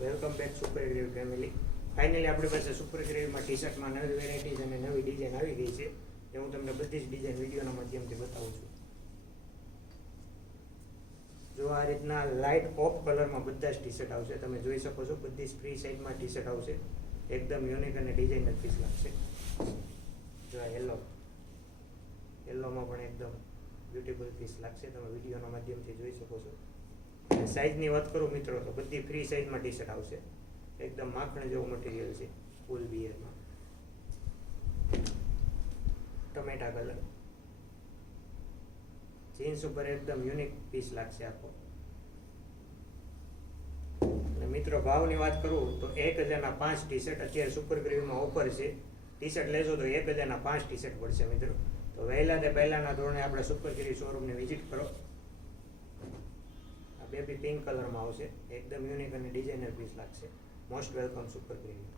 Welcome back super gravy family. Finally આપણી પાસે super ગ્રેવીમાં T શર્ટમાં નવી વેરાયટીઝ અને નવી ડિઝાઇન આવી ગઈ છે, જે હું તમને બધી જ ડિઝાઇન વિડીયોના માધ્યમથી બતાવું છું. જો આ રીતના લાઇટ ઓફ કલરમાં બધા જ ટી શર્ટ આવશે, તમે જોઈ શકો છો. બધી જ ફ્રી સાઇઝમાં ટી શર્ટ આવશે, એકદમ યુનિક અને ડિઝાઇનર પીસ લાગશે. જો આ યલોમાં પણ એકદમ બ્યુટીફુલ પીસ લાગશે, તમે વિડીયોના માધ્યમથી જોઈ શકો છો. અને સાઇઝની વાત કરું મિત્રો, તો બધી ફ્રી સાઇઝમાં ટી શર્ટ આવશે, એકદમ માખણ જેવું મટીરિયલ છે, ફૂલ બિયરમાં. ટમેટા કલર જીન્સ ઉપર એકદમ યુનિક પીસ લાગશે આખો. અને મિત્રો ભાવની વાત કરું તો 1000ના 5 ટી શર્ટ અત્યારે સુપર ગ્રેવીમાં ઓફર છે. ટી શર્ટ લેશો તો 1000ના 5 ટી શર્ટ પડશે મિત્રો. તો વહેલા તે પહેલાના ધોરણે આપણે સુપર ગ્રેવી શોરૂમને વિઝિટ કરો. આ બેબી પિંક કલરમાં આવશે, એકદમ યુનિક અને ડિઝાઇનર પીસ લાગશે. Most welcome super gravy.